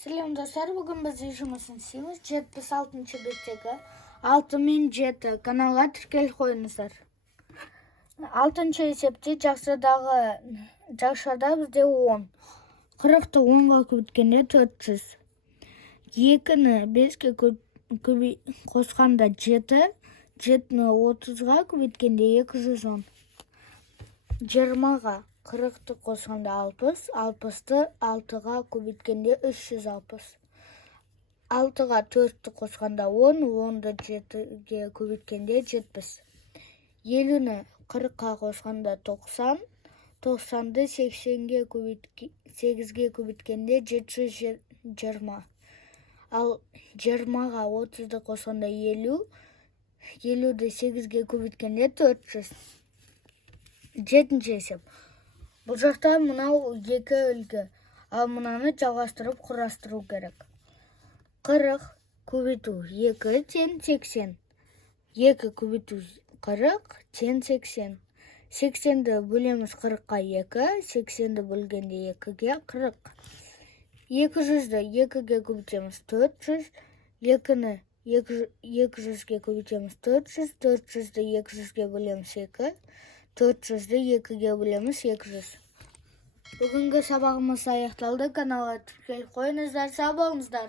Selam dostlar, bugün biz işimizin siyimiz 76. bеттегі 6 мен 7 каналға тіркеліп қойыңыздар. 6-шы есепте жақшада бізде 10. 40-ты 10-ға көбейткенде 400. 2-ні 5-ке қосқанда 7, 7-ні 30-ға көбейткенде 210. 20-ға 40-ты қосқанда 60, 60-ты 6-ға көбейткенде 360. 6-ға 4-ты қосқанда 10, 10-ды 7-ге көбейткенде 70. 50-ні 40-ға қосқанда 90, 90-ды 8-ге көбейткенде 720. Ал 20-ға 30-ды қосқанда 50, 50-ді 8-ге көбейткенде 400. 7-ші есеп. Бұл жақта мынау 2 үлгі, ал мынаны жалғастырып құрастыру керек. 40 көбейту 2 тең 80. 2 көбейту 40 тең 80. 80-ді бөлеміз 40-қа 2, 80-ді бөлгенде 2-ге 40. 200-ді 2-ге көбейтеміз 400, 2-ні 200-ге көбейтеміз 400, 400-ді 200-ге бөлеміз 2, 400-ді 2-ге бөлеміз 200. Бүгінгі сабағымыз аяқталды. Каналға тіркеліп қойыңыздар, сау болыңыздар.